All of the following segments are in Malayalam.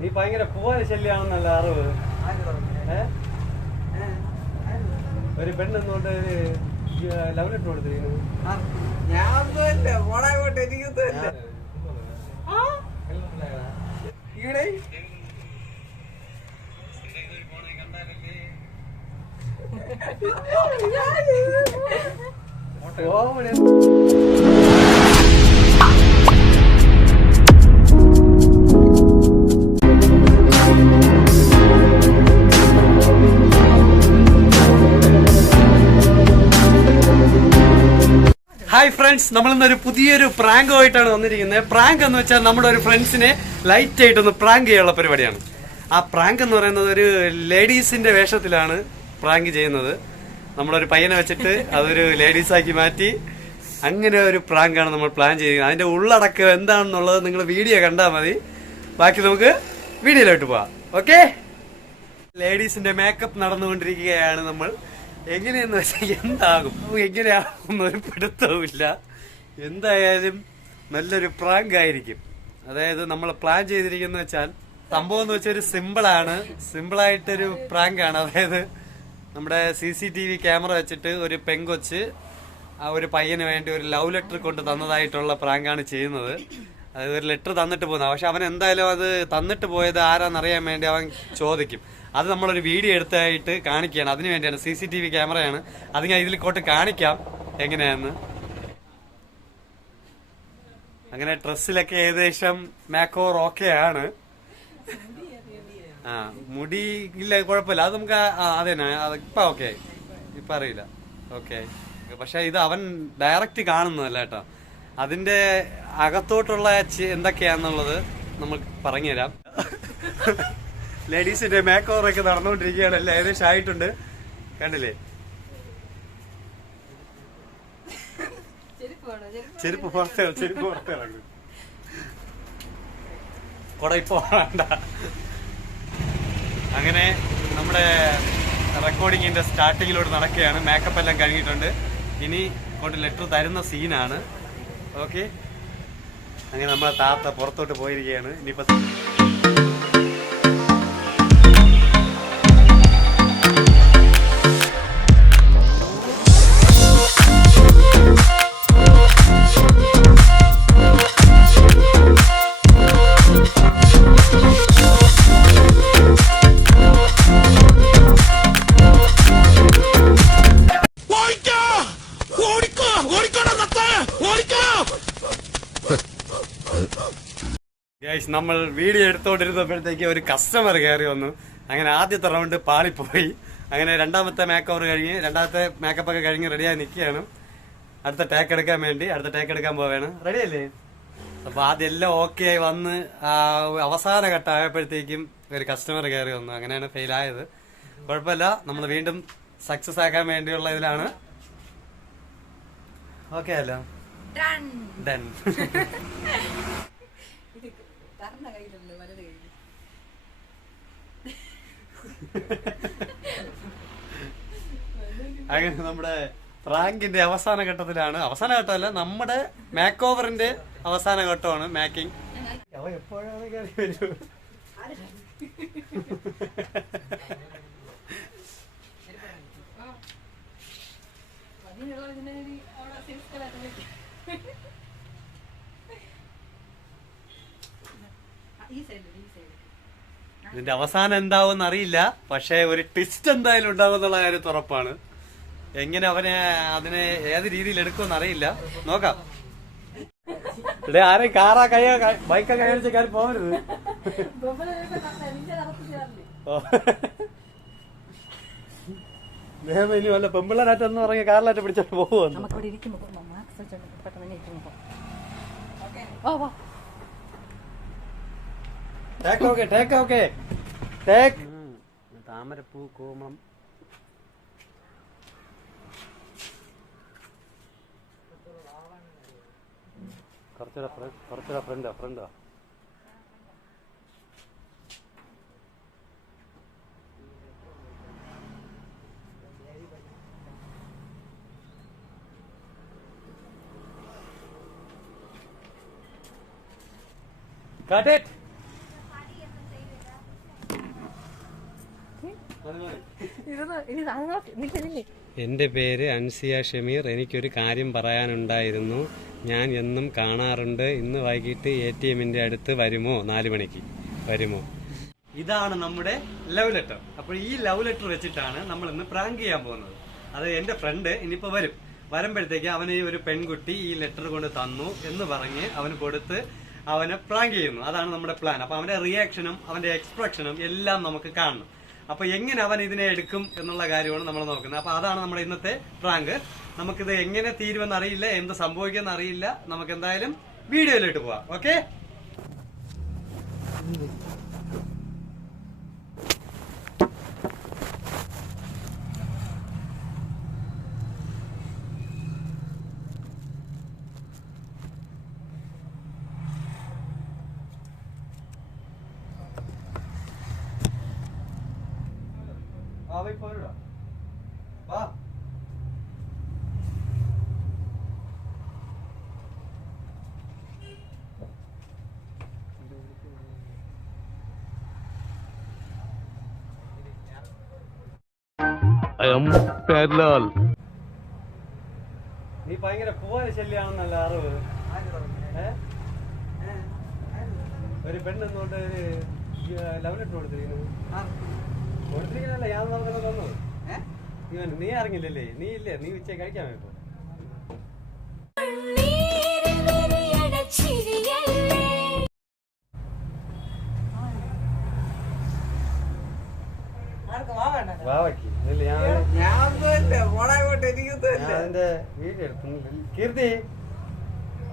നീ ഭയങ്കര പൂവാല ശല്യാണെന്നല്ല അറിവ്. ഒരു പെണ്ണെന്നുകൊണ്ട് ലവ് ലെറ്റർ കൊടുത്തിരിക്കുന്നു. ഹായ് ഫ്രണ്ട്സ്, നമ്മളിന്നൊരു പുതിയൊരു പ്രാങ്കുമായിട്ടാണ് വന്നിരിക്കുന്നത്. പ്രാങ്ക് എന്ന് വെച്ചാൽ നമ്മുടെ ഒരു ഫ്രണ്ട്സിനെ ലൈറ്റ് ആയിട്ടൊന്ന് പ്രാങ്ക് ചെയ്യാനുള്ള പരിപാടിയാണ്. ആ പ്രാങ്ക് എന്ന് പറയുന്നത് ഒരു ലേഡീസിന്റെ വേഷത്തിലാണ് പ്രാങ്ക് ചെയ്യുന്നത്. നമ്മളൊരു പയ്യനെ വെച്ചിട്ട് അതൊരു ലേഡീസാക്കി മാറ്റി അങ്ങനെ ഒരു പ്രാങ്കാണ് നമ്മൾ പ്ലാൻ ചെയ്യുന്നത്. അതിന്റെ ഉള്ളടക്കം എന്താണെന്നുള്ളത് നിങ്ങൾ വീഡിയോ കണ്ടാൽ മതി. ബാക്കി നമുക്ക് വീഡിയോയിലോട്ട് പോവാം. ഓക്കെ, ലേഡീസിന്റെ മേക്കപ്പ് നടന്നുകൊണ്ടിരിക്കുകയാണ്. നമ്മൾ എങ്ങനെയെന്ന് വെച്ചാൽ എന്താകും എങ്ങനെയാകുന്നൊരു പിടുത്തവുമില്ല. എന്തായാലും നല്ലൊരു പ്രാങ്ക് ആയിരിക്കും. അതായത് നമ്മൾ പ്ലാൻ ചെയ്തിരിക്കുന്ന വെച്ചാൽ സംഭവം എന്ന് വെച്ചാൽ ഒരു സിമ്പിളായിട്ടൊരു പ്രാങ്കാണ്. അതായത് നമ്മുടെ CCTV ക്യാമറ വെച്ചിട്ട് ഒരു പെങ്കൊച്ച് ആ ഒരു പയ്യന് വേണ്ടി ഒരു ലവ് ലെറ്റർ കൊണ്ട് തന്നതായിട്ടുള്ള പ്രാങ്കാണ് ചെയ്യുന്നത്. അതായത് ഒരു ലെറ്റർ തന്നിട്ട് പോകുന്നത്. പക്ഷെ അവൻ എന്തായാലും അത് തന്നിട്ട് പോയത് ആരാന്നറിയാൻ വേണ്ടി അവൻ ചോദിക്കും. അത് നമ്മളൊരു വീഡിയോ എടുത്തായിട്ട് കാണിക്കുകയാണ്. അതിനു വേണ്ടിയാണ്. CCTV ക്യാമറയാണ്. അത് ഞാൻ ഇതിൽ കോട്ട് കാണിക്കാം എങ്ങനെയാന്ന്. അങ്ങനെ ഡ്രസ്സിലൊക്കെ ഏകദേശം മേക്കോവർ ഓക്കെ ആണ്. മുടി ഇല്ല, കുഴപ്പമില്ല. അത് നമുക്ക് അതന്നെ ഇപ്പൊ ഓക്കെ, ഇപ്പൊ അറിയില്ല. ഓക്കെ, പക്ഷെ ഇത് അവൻ ഡയറക്റ്റ് കാണുന്നതല്ല കേട്ടോ. അതിന്റെ അകത്തോട്ടുള്ള എന്തൊക്കെയാന്നുള്ളത് നമുക്ക് പറഞ്ഞുതരാം. ലേഡീസിന്റെ മേക്ക് ഓവർ ഒക്കെ നടന്നുകൊണ്ടിരിക്കുകയാണ്. എല്ലാം ഏകദേശം ആയിട്ടുണ്ട്. കണ്ടില്ലേ, ചെരുപ്പ് പുറത്ത് ഇറങ്ങും. കൊട ഇപ്പൊ വേണ്ട. അങ്ങനെ നമ്മുടെ റെക്കോർഡിങ്ങിന്റെ സ്റ്റാർട്ടിങ്ങിലോട്ട് നടക്കുകയാണ്. മേക്കപ്പ് എല്ലാം കഴിഞ്ഞിട്ടുണ്ട്. ഇനി കൊണ്ട് ലെറ്റർ തരുന്ന സീനാണ്. ഓക്കെ, അങ്ങനെ നമ്മളെ താത്ത പുറത്തോട്ട് പോയിരിക്കുകയാണ്. ഇനിയിപ്പോ നമ്മൾ വീഡിയോ എടുത്തോണ്ടിരുന്നപ്പോഴത്തേക്ക് ഒരു കസ്റ്റമർ കയറി വന്നു. അങ്ങനെ ആദ്യത്തെ റൗണ്ട് പാളിപ്പോയി. അങ്ങനെ രണ്ടാമത്തെ മേക്കപ്പ് ഒക്കെ കഴിഞ്ഞ് റെഡിയായി നിൽക്കുകയാണ്. അടുത്ത ടേക്ക് എടുക്കാൻ പോവുകയാണ്. റെഡിയല്ലേ? അപ്പൊ ആദ്യം എല്ലാം ഓക്കെ ആയി വന്ന് അവസാന ഘട്ടമായപ്പോഴത്തേക്കും ഒരു കസ്റ്റമർ കയറി വന്നു. അങ്ങനെയാണ് ഫെയിൽ ആയത്. കുഴപ്പമില്ല, നമ്മൾ വീണ്ടും സക്സസ് ആക്കാൻ വേണ്ടിയുള്ള ഇതിലാണ്. ഓക്കെ അല്ലോ, ഡൺ. അങ്ങനെ നമ്മുടെ പ്രാങ്കിന്റെ അവസാന ഘട്ടത്തിലാണ്. അവസാന ഘട്ടമല്ല, നമ്മുടെ മേക്ക് ഓവറിന്റെ അവസാന ഘട്ടമാണ് മേക്കിംഗ്. അവ എപ്പോഴാണ് കയറി വരൂ. ഇതിന്റെ അവസാനം എന്താവും അറിയില്ല. പക്ഷെ ഒരു ട്വിസ്റ്റ് എന്തായാലും ഉണ്ടാവും എന്നുള്ള കാര്യം ഉറപ്പാണ്. എങ്ങനെ അതിനെ ഏത് രീതിയിൽ എടുക്കുമെന്ന് അറിയില്ല. നോക്കാം. ഇവിടെ ആരെയും കാറാ കയ്യോ ബൈക്കൊക്കെ കൈവരിച്ച കാര്യം പോകരുത്. ഇനി വല്ല പെമ്പിള്ളേരാറ്റെന്ന് പറഞ്ഞ കാറിലായിട്ട് പിടിച്ചോണ്ട് പോകുമെന്ന്. താമരപ്പൂ കോമളം കുറച്ചുകൂടെ ഫ്രണ്ടോ Cut it. എൻ്റെ പേര് അൻസിയ ഷമീർ. എനിക്കൊരു കാര്യം പറയാനുണ്ടായിരുന്നു. ഞാൻ എന്നും കാണാറുണ്ട്. ഇന്ന് വൈകിട്ട് ATM അടുത്ത് വരുമോ? 4 മണിക്ക് വരുമോ? ഇതാണ് നമ്മുടെ ലവ് ലെറ്റർ. അപ്പോൾ ഈ ലവ് ലെറ്റർ വെച്ചിട്ടാണ് നമ്മൾ ഇന്ന് പ്രാങ്ക് ചെയ്യാൻ പോകുന്നത്. അത് എൻ്റെ ഫ്രണ്ട് ഇനിയിപ്പോൾ വരുമ്പോഴത്തേക്ക് അവന് ഒരു പെൺകുട്ടി ഈ ലെറ്റർ കൊണ്ട് തന്നു എന്ന് പറഞ്ഞ് അവന് കൊടുത്ത് അവനെ പ്രാങ്ക് ചെയ്യുന്നു. അതാണ് നമ്മുടെ പ്ലാൻ. അപ്പൊ അവന്റെ റിയാക്ഷനും അവന്റെ എക്സ്പ്രഷനും എല്ലാം നമുക്ക് കാണണം. അപ്പൊ എങ്ങനെ അവൻ ഇതിനെ എടുക്കും എന്നുള്ള കാര്യമാണ് നമ്മൾ നോക്കുന്നത്. അപ്പൊ അതാണ് നമ്മുടെ ഇന്നത്തെ പ്രാങ്ക്. നമുക്കിത് എങ്ങനെ തീരുമെന്ന് അറിയില്ല, എന്ത് സംഭവിക്കുമെന്ന് അറിയില്ല. നമുക്ക് എന്തായാലും വീഡിയോയിലോട്ട് പോവാം. ഓക്കെ, വാ. നീ ഭയങ്കര പൂവാന ശല്യാണെന്നല്ല അറിവ്. ഒരു പെണ്ണെന്നോട്ട് ലവ് ലെറ്റർ കൊടുത്തിരിക്കുന്നല്ല, ഞാൻ നമുക്ക് തന്നു. നീ അറിഞ്ഞില്ലല്ലേ? നീ ഇല്ലേ? നീ ഉച്ച കഴിക്കാൻ ഇപ്പൊ അതിന്റെ വീഡിയോ എടുത്തു. കീർത്തി,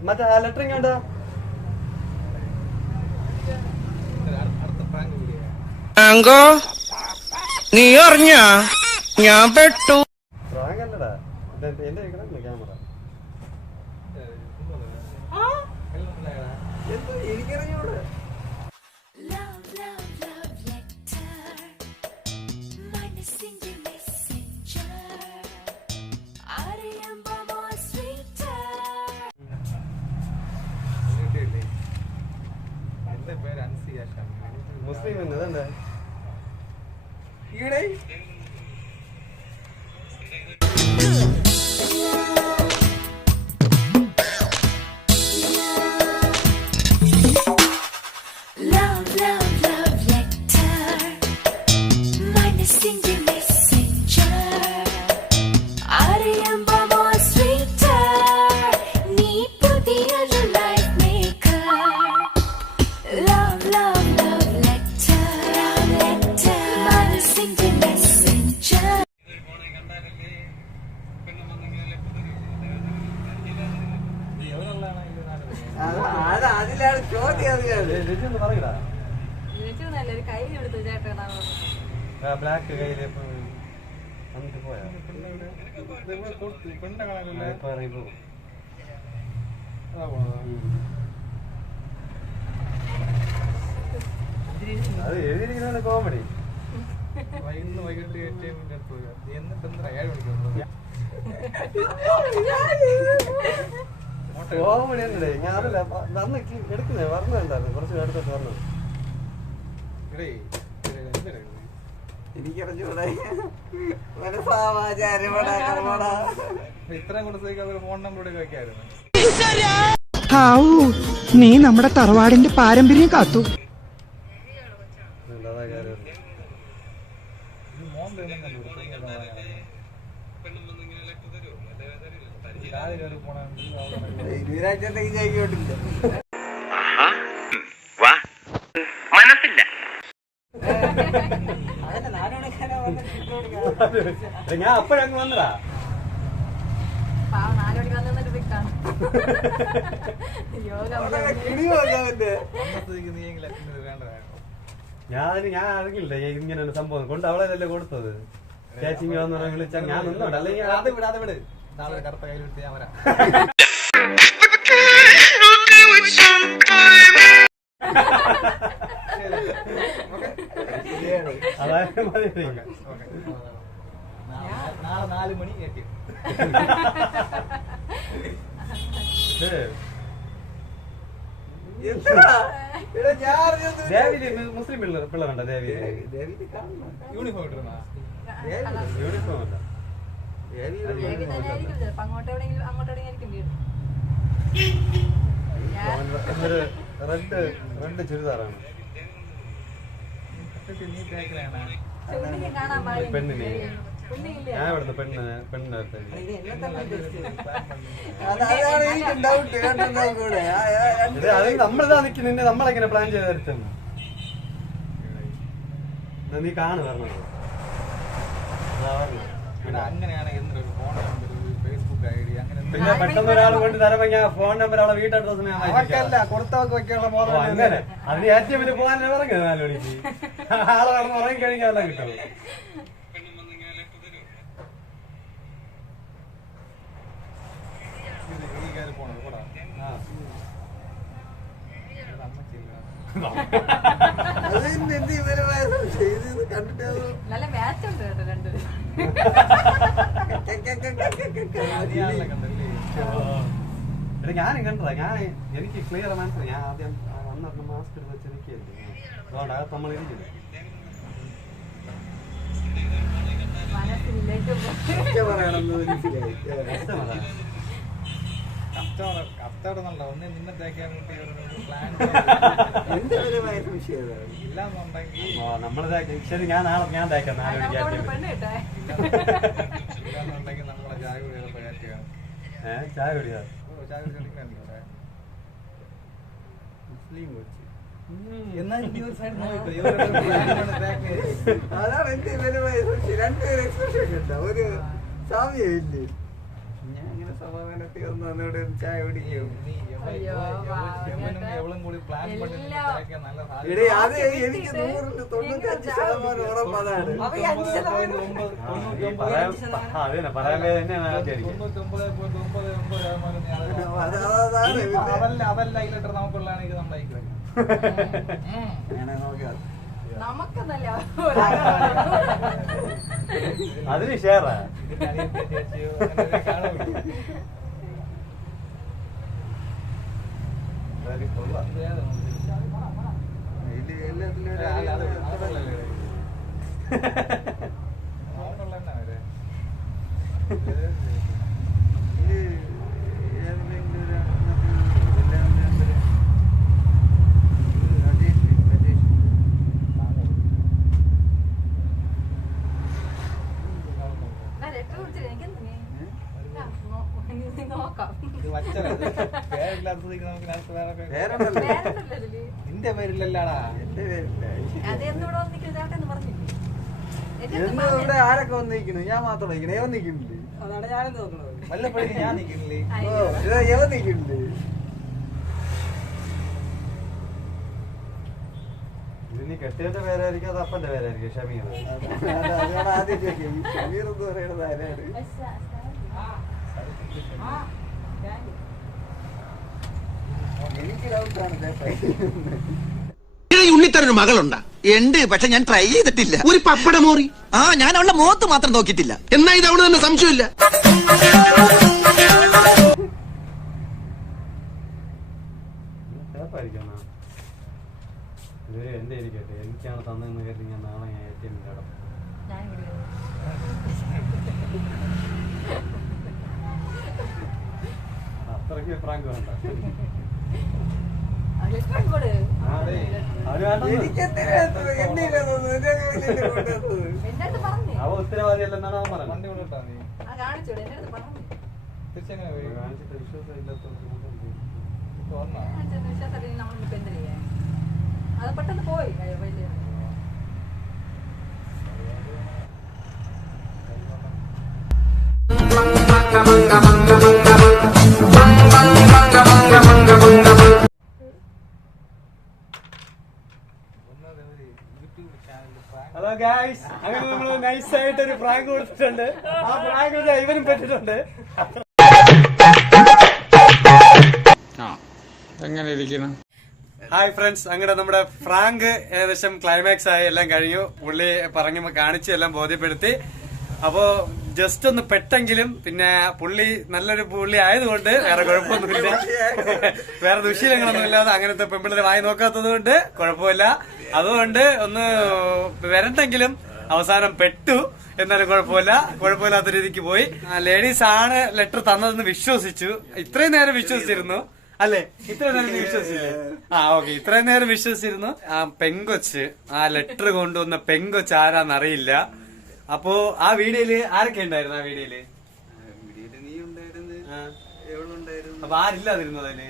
മറ്റേ ആ ലെറ്റർ ഇങ്ങോട്ടോ. നീ അറിഞ്ഞ ഞാൻ പെട്ടു. പ്രാങ്കല്ലടാ, എന്റെ ക്യാമറ. എനിക്കറിഞ്ഞൂടെ. മുസ്ലിം അതല്ലേ ഈടെ ബ്ലാക്ക് കയ്യില് വന്നിട്ട് പോയാ അത് എഴുതിയിരിക്കുന്ന കോമഡി. വൈകിട്ട് കോമഡി അല്ലേ? ഞാൻ അറിയില്ല. വന്ന് എടുക്കുന്നേ പറഞ്ഞിട്ടുണ്ടായിരുന്നു. കുറച്ച് എടുത്തിട്ട് വന്നത് എനിക്കറിഞ്ഞൂടെ. ഇത്രയും കൊടുത്തേക്ക് ഫോൺ നമ്പർ വെക്കായിരുന്നു. നീ നമ്മുടെ തറവാടിന്റെ പാരമ്പര്യം കാത്തു. മനസ്സില്ല. ഞാൻ അപ്പോഴങ്ങ് വന്നടാ. ഞാൻ അറിഞ്ഞില്ല ഇങ്ങനെ സംഭവം കൊണ്ട് അവളെല്ലേ കൊടുത്തത്. ചേച്ചിങ് വന്ന് വിളിച്ചാൽ ഞാൻ നിന്നോട്ടെ. അല്ലെങ്കിൽ അത് വിട്, അത് വിട്. നാളെ കറുത്ത കയ്യിലെടുത്ത് ഞാൻ വരാം. അതായത് മതി. നാളെ 4 മണി എത്തി. ദേവിയില് മുസ്ലിം പിള്ളേരുണ്ടോ? ദേവി യൂണിഫോം ഇട്ടിരുന്ന യൂണിഫോം അല്ല, റെഡ് ചുരിദാറാണ്. പെണ്ണിനെ ഞാൻ ഇവിടുന്ന് പെണ്ണിനെ അത് നമ്മളിതാ നിൽക്കുന്നുണ്ട്. നമ്മളെങ്ങനെ പ്ലാൻ ചെയ്ത് തരുത്തുന്നു? നീ കാണു പറഞ്ഞത് പിന്നെ പെട്ടെന്ന് ഒരാൾ കൊണ്ട് തരമെങ്കിൽ ഫോൺ നമ്പർ അവളെ വീട്ട് അഡ്രസ് അങ്ങനെ അതിന് ഏറ്റവും വലിയ പോകാൻ ഇറങ്ങുന്നത് 4 മണിക്ക്. ആളെ കടന്ന് ഉറങ്ങി കഴിഞ്ഞാൽ എല്ലാം കിട്ടുള്ളൂ. നല്ല മാച്ച് ഉണ്ട് കേട്ടോ രണ്ടുപേരും. ഞാനും കണ്ടതാ. എനിക്ക് ക്ലിയർ മനസ്സിലായി. ഞാൻ ആദ്യം വന്നിട്ട് മാസ്ക് എടുത്ത് വെച്ചിരിക്കുകയല്ലേ, അതുകൊണ്ട് അകത്ത് നമ്മൾ ഇരിക്കുന്നത്. നമ്മള് ശരി, ഞാൻ തേക്കാം 4 മണിക്ക്. ചായ കുടിയാ അതാണ് എന്റെ രണ്ടുപേരും എക്സ്പ്രഷൻ ഒരു സാമ്യമില്ലേ. ഞാൻ അങ്ങനെ സമാധാനത്തിൽ വന്നോട് ചായ കുടിക്കും. അത് എനിക്ക് 100-95% ഉറപ്പതാണ്. അതല്ല ഇതിലിട്ട് നമുക്കുള്ളതാണെങ്കിൽ നമ്മളയക്കും. നമുക്കെന്നല്ല അതിന് ഷെയറാ. നിന്റെ പേരില്ലല്ലാടാ, എന്റെ പേരില്ല. ഇവിടെ ആരൊക്കെ വന്നിരിക്കുന്നു? ഞാൻ മാത്രം നിൽക്കണേ, എവൻ നിൽക്കുന്നില്ലേ? വല്ലപ്പോഴും ഞാൻ നിൽക്കുന്നില്ലേ? എവൻ നിൽക്കുന്നില്ലേ? നീ കെട്ടിയന്റെ പേരായിരിക്കും അത് അപ്പന്റെ പേരായിരിക്കും? ഷമീർ. അതിനോട് ആദ്യം ചോദിക്കും, ഈ ഷമീർ എന്ന് പറയുന്നത് ആരാണ്? എനിക്ക് ഡൗട്ടാണ്. ഉണ്ണിത്തരൊരു മകളുണ്ടാ ഉണ്ട്, പക്ഷെ ഞാൻ ട്രൈ ചെയ്തിട്ടില്ല. ഒരു പപ്പട മോറി. ആ, ഞാൻ അവളുടെ മുഖത്ത് മാത്രം നോക്കിയിട്ടില്ല. എന്നാ ഇത് അവിടെ തന്നെ സംശയമില്ല. എന്റെ ഇരിക്കട്ടെ, എനിക്കാണ് തന്നെന്ന് കരുതി ഞാൻ നാളെ ഞാൻ ATM അടക്കും. അത്രയ്ക്ക് പ്രാങ്ക് വേണ്ട. അവ ഉത്തരവാദിയല്ലെന്നാണ് അവൻ പറഞ്ഞത്. കാണിച്ചിട്ട് വിശ്വാസം ഇല്ലാത്ത അത് പെട്ടെന്ന് പോയി. ഹലോ ഗായ്സ്, അങ്ങനെ നമ്മള് നൈസായിട്ട് ഒരു പ്രാങ്ക് കൊടുത്തിട്ടുണ്ട്. ആ പ്രാങ്ക് ഇവനും പറ്റിട്ടുണ്ട്. എങ്ങനെ ഇരിക്കണം? ഹായ് ഫ്രണ്ട്സ്, അങ്ങനെ നമ്മുടെ ഫ്രാങ്ക് ഏകദേശം ക്ലൈമാക്സ് ആയി, എല്ലാം കഴിഞ്ഞു. പുള്ളി പറഞ്ഞു കാണിച്ച് എല്ലാം ബോധ്യപ്പെടുത്തി. അപ്പോ ജസ്റ്റ് ഒന്ന് പെട്ടെങ്കിലും പിന്നെ പുള്ളി നല്ലൊരു പുള്ളി ആയതുകൊണ്ട് വേറെ കുഴപ്പമൊന്നുമില്ല. വേറെ ദുശീലങ്ങളൊന്നും ഇല്ലാതെ അങ്ങനത്തെ പെമ്പിള്ളേരെ വായി നോക്കാത്തത് കൊണ്ട് കുഴപ്പമില്ല. അതുകൊണ്ട് ഒന്ന് വരണ്ടെങ്കിലും അവസാനം പെട്ടു. എന്നാലും കുഴപ്പമില്ലാത്ത രീതിക്ക് പോയി. ലേഡീസ് ആണ് ലെറ്റർ തന്നതെന്ന് വിശ്വസിച്ചു. ഇത്രയും നേരം വിശ്വസിച്ചിരുന്നു അല്ലേ? ഇത്രയും നേരം വിശ്വസിച്ചില്ലേ? ഓക്കെ, ഇത്രയും നേരം വിശ്വസിച്ചിരുന്നു. ആ പെങ്കൊച്ച്, ആ ലെറ്റർ കൊണ്ടുവന്ന പെങ്കൊച്ച് ആരാന്നറിയില്ല. അപ്പോ ആ വീഡിയോയില് ആരൊക്കെ ഉണ്ടായിരുന്നു? ആ വീഡിയോയില് അപ്പൊ ആരില്ലാതിരുന്നു അതിന്?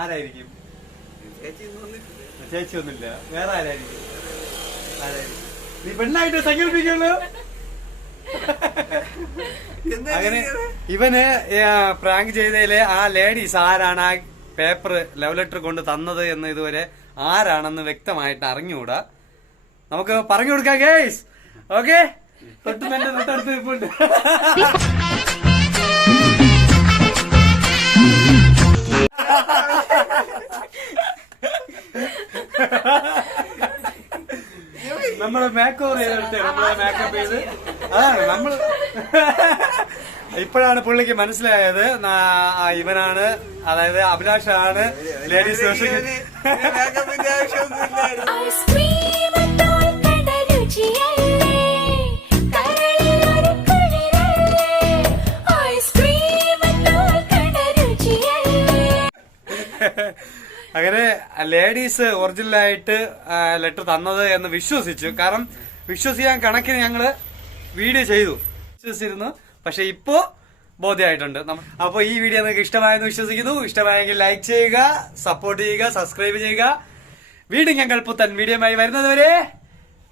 ആരായിരിക്കും? ചേച്ചി ഒന്നുമില്ല, വേറെ ആരായിരിക്കും? നീ പെണ്ണായിട്ട് സങ്കല്പിക്കുള്ളൂ. അങ്ങനെ ഇവന് പ്രാങ്ക് ചെയ്തതില് ആ ലേഡീസ് ആരാണ് ആ പേപ്പർ ലവ് ലെറ്റർ കൊണ്ട് തന്നത് എന്ന് ഇതുവരെ ആരാണെന്ന് വ്യക്തമായിട്ട് അറിഞ്ഞുകൂടാ. നമുക്ക് പറഞ്ഞു കൊടുക്കാം ഗേയ്സ്. ഓക്കെ, തൊട്ടടുത്ത് ഇപ്പുണ്ട്. നമ്മള് മേക്ക് ഓവർ ചെയ്തെടുത്ത് നമ്മളെ മേക്കപ്പ് ചെയ്ത് നമ്മള് ഇപ്പോഴാണ് പുള്ളിക്ക് മനസ്സിലായത് ഇവനാണ്, അതായത് അഭിലാഷാണ് ലേഡീസ് അങ്ങനെ ലേഡീസ് ഒറിജിനലായിട്ട് ലെറ്റർ തന്നത് എന്ന് വിശ്വസിച്ചു. കാരണം വിശ്വസിക്കാൻ കണക്കിന് ഞങ്ങള് വീഡിയോ ചെയ്തു, വിശ്വസിച്ചിരുന്നു. പക്ഷെ ഇപ്പോ ബോധ്യമായിട്ടുണ്ട്. അപ്പൊ ഈ വീഡിയോ നിങ്ങൾക്ക് ഇഷ്ടമായെന്ന് വിശ്വസിക്കുന്നു. ഇഷ്ടമായെങ്കിൽ ലൈക്ക് ചെയ്യുക, സപ്പോർട്ട് ചെയ്യുക, സബ്സ്ക്രൈബ് ചെയ്യുക. വീണ്ടും ഞങ്ങൾ പുത്തൻ വീഡിയോയുമായി വരുന്നത് വരെ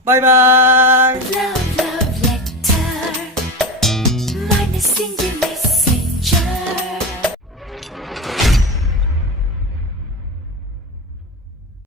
ബൈ ബൈ.